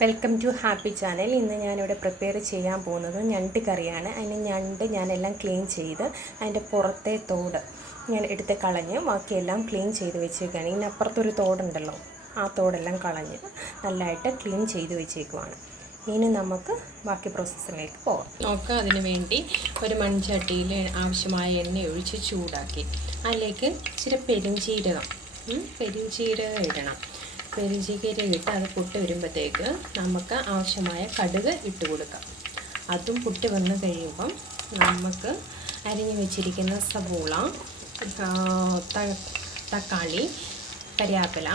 Welcome to happy channel. ഇന്ന് ഞാനിവിടെ prepare ചെയ്യാൻ പോകുന്നത് ഞണ്ട് കറിയാണ്. അതിന് ഞണ്ട് ഞാനെല്ലാം ക്ലീൻ ചെയ്ത് അതിൻ്റെ പുറത്തെ തോട് ഞാൻ എടുത്ത് കളഞ്ഞ് ബാക്കിയെല്ലാം ക്ലീൻ ചെയ്ത് വെച്ചേക്കുകയാണ്. ഇതിനപ്പുറത്തൊരു തോടുണ്ടല്ലോ, ആ തോടെല്ലാം കളഞ്ഞ് നല്ലതായിട്ട് ക്ലീൻ ചെയ്ത് വെച്ചേക്കുവാണ്. ഇനി നമുക്ക് ബാക്കി പ്രോസസ്സിലേക്ക് പോകാം. നോക്കാം. അതിന് വേണ്ടി ഒരു മൺചട്ടിയിൽ ആവശ്യമായ എണ്ണ ഒഴിച്ച് ചൂടാക്കി അതിലേക്ക് ഇച്ചിരി പെരുംജീരകം ഇടണം. പെരുംജീരകം ഇട്ട് അത് പൊട്ടി വരുമ്പോഴത്തേക്ക് നമുക്ക് ആവശ്യമായ കടുക് ഇട്ട് കൊടുക്കാം. അതും പൊട്ടി വന്ന് കഴിയുമ്പം നമുക്ക് അരിഞ്ഞ് വെച്ചിരിക്കുന്ന സവോള, തക്കാളി, കരിയാപ്പില,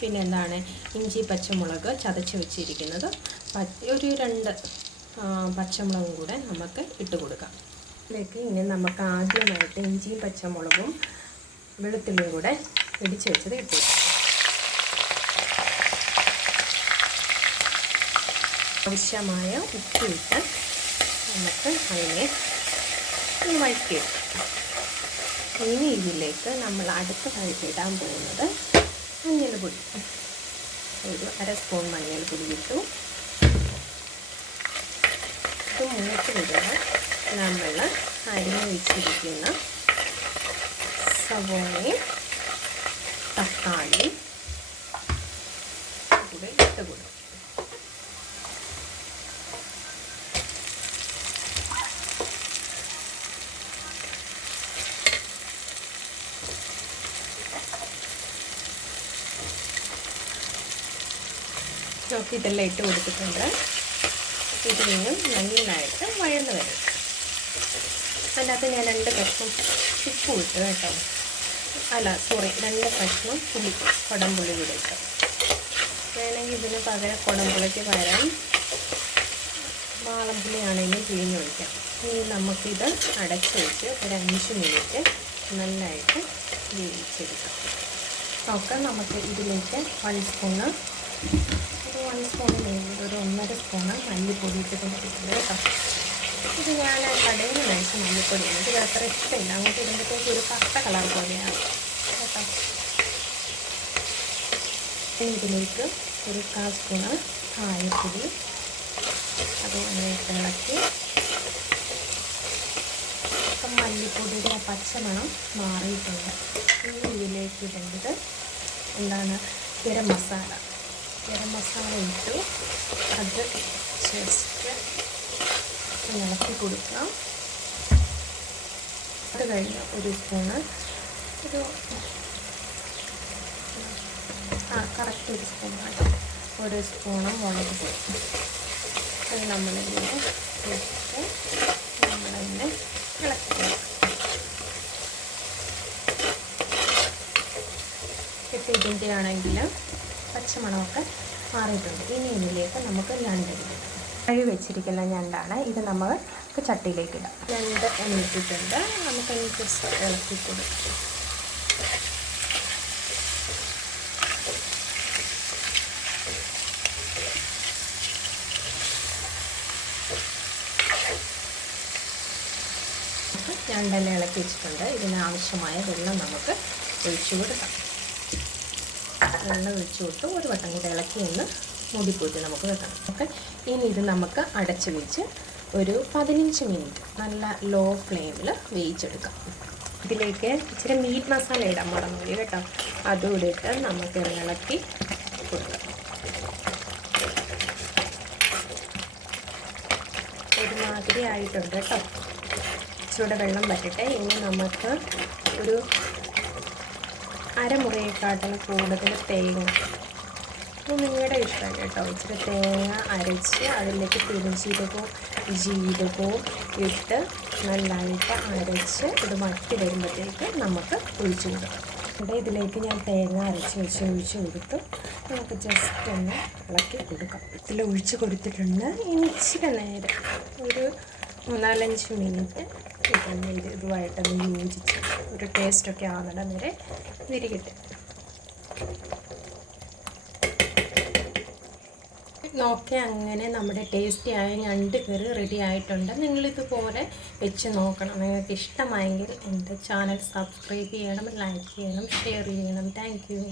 പിന്നെന്താണ് ഇഞ്ചി പച്ചമുളക് ചതച്ച് വെച്ചിരിക്കുന്നത്, ഒരു 2 പച്ചമുളകും കൂടെ നമുക്ക് ഇട്ട് കൊടുക്കാം. ഇതിലേക്ക് ഇനി നമുക്ക് ആദ്യമായിട്ട് ഇഞ്ചിയും പച്ചമുളകും വെളുത്തുള്ളിയും കൂടെ ഇടിച്ച് വെച്ചത് ഇട്ട് കൊടുക്കാം. ആവശ്യമായ ഉപ്പിട്ട് നമുക്ക് അതിനെ വഴറ്റിയെടുക്കാം. ഇനി ഇതിലേക്ക് നമ്മൾ അടുത്തതായിട്ട് ഇടാൻ പോകുന്നത് മഞ്ഞൾപ്പൊടി. ഒരു 1/2 സ്പൂൺ മഞ്ഞൾപ്പൊടി ഇട്ടു. ഇത് മൂത്ത് വരുമ്പോൾ നമ്മൾ അരിഞ്ഞ് വെച്ചിരിക്കുന്ന സവോളയും തക്കാളി കൂടെ ഇട്ട് കൊടുക്കും. നോക്കി ഇതെല്ലാം ഇട്ട് കൊടുത്തിട്ടുണ്ട്. ഇതിനും നന്നായിട്ട് വഴന്ന് വരും. അതിനകത്ത് ഞാൻ 2 കഷ്ണം ഉപ്പ് ഇട്ട് കേട്ടോ. 2 കഷ്ണം കുടംപുളി കൂടെ ഇട്ടു. വേണമെങ്കിൽ ഇതിന് പകരം കുടംപുളിക്ക് പകരം വാളംപുളിയാണെങ്കിലും പിഴിഞ്ഞൊഴിക്കാം. ഇനി നമുക്കിത് അടച്ച് വെച്ച് ഒരു 5 മിനിറ്റ് നന്നായിട്ട് വേവിച്ചെടുക്കാം. നോക്കാം. നമുക്ക് ഇതിലേക്ക് 1 സ്പൂണ് ഒരു 1.5 സ്പൂണ് മല്ലിപ്പൊടി ഇട്ട് കൊടുത്തിട്ടുണ്ട് കേട്ടോ. ഇത് ഞാൻ കടയിൽ നിന്ന് കഴിച്ച മല്ലിപ്പൊടിയാണ്. ഇത് അത്ര ഇഷ്ടമില്ല. അങ്ങോട്ട് ഇടുമ്പോഴത്തേക്ക് ഒരു കറുത്ത കളർ പോലെയാണ് കേട്ടോ. ഇതിലേക്ക് ഒരു 1/4 സ്പൂണ് കായപ്പൊടി അത് നന്നായിട്ട് ഇളക്കി. ഇപ്പം മല്ലിപ്പൊടിയുടെ പച്ചമണം മാറിയിട്ടുണ്ട്. ഇനി ഇതിലേക്ക് ഇടേണ്ടത് ഗരം മസാല ഇട്ടു. അത് ജസ്റ്റ് ഇളക്കി കൊടുക്കാം. അത് കഴിഞ്ഞ് ഒരു സ്പൂണ് കറക്റ്റ് 1 സ്പൂൺ കേട്ടോ. 1 സ്പൂണ് മുളക് പൊടി. അത് നമ്മളിങ്ങനെ ഇട്ട് നമ്മളതിനെ ഇളക്കി കൊടുക്കാം. ഇപ്പം ഇതിൻ്റെ ആണെങ്കിൽ പച്ചമണമൊക്കെ മാറിയിട്ടുണ്ട്. ഇനി ഇതിലേക്ക് നമുക്ക് ഞണ്ട് കഴുകി വെച്ചിരിക്കുന്ന ഞണ്ടാണ്. ഇത് നമുക്ക് ചട്ടിയിലേക്ക് ഇടാം. ഞണ്ട് എണ്ണിട്ടിട്ടുണ്ട്. നമുക്ക് ജസ്റ്റ് ഇളക്കി കൊടുക്കാം. ഞണ്ടെല്ലാം ഇളക്കി വെച്ചിട്ടുണ്ട്. ഇതിനാവശ്യമായ വെള്ളം നമുക്ക് ഒഴിച്ചു കൊടുക്കാം. വെള്ളം ഒഴിച്ചു കൊടുത്ത് ഒരു വട്ടം കൂടെ ഇളക്കി ഒന്ന് മൂടിപ്പോയിട്ട് നമുക്ക് വെക്കണം. ഓക്കെ. ഇനി ഇത് നമുക്ക് അടച്ച് വെച്ച് ഒരു 15 മിനിറ്റ് നല്ല ലോ ഫ്ലെയിമിൽ വേവിച്ചെടുക്കാം. ഇതിലേക്ക് ഇച്ചിരി മീറ്റ് മസാല ഇടാൻ മറന്നുപോയി കേട്ടോ. അതുകൂടെ ഇട്ട് നമുക്ക് ഇളക്കി കൊടുക്കാം. ഒരുമാതിരി ആയിട്ടുണ്ട് കേട്ടോ. ഇച്ചിരി വെള്ളം വരട്ടെ. ഇനി നമുക്ക് ഒരു അരമുറിയെക്കാട്ടിൽ കൂടുതൽ തേങ്ങ, നിങ്ങളുടെ ഇഷ്ടം കേട്ടോ. ഇച്ചിരി തേങ്ങ അരച്ച് അതിലേക്ക് പെരുംജീരകവും ജീരകവും ഇട്ട് നന്നായിട്ട് അരച്ച് ഇത് വറ്റി വരുമ്പോഴത്തേക്ക് നമുക്ക് ഒഴിച്ചു കൊടുക്കാം. ഇതിലേക്ക് ഞാൻ തേങ്ങ അരച്ച് വെച്ച് ഒഴിച്ച് കൊടുത്ത് നമുക്ക് ജസ്റ്റ് ഒന്ന് ഇളക്കി കൊടുക്കാം. ഇതിൽ ഒഴിച്ച് കൊടുത്തിട്ടുണ്ട്. ഇനി ഇച്ചിരി നേരം ഒരു 4-5 മിനിറ്റ് ഇതുമായിട്ടൊന്ന് യോജിച്ച് ഒരു ടേസ്റ്റൊക്കെ ആവുന്നിടം വരെ വിരികട്ടെ. നോക്കി അങ്ങനെ നമ്മുടെ ടേസ്റ്റി ആയ ഞണ്ട് കറി റെഡി ആയിട്ടുണ്ട്. നിങ്ങളിതുപോലെ വെച്ച് നോക്കണം. നിങ്ങൾക്ക് ഇഷ്ടമായെങ്കിൽ എൻ്റെ ചാനൽ സബ്സ്ക്രൈബ് ചെയ്യണം, ലൈക്ക് ചെയ്യണം, ഷെയർ ചെയ്യണം. Thank you.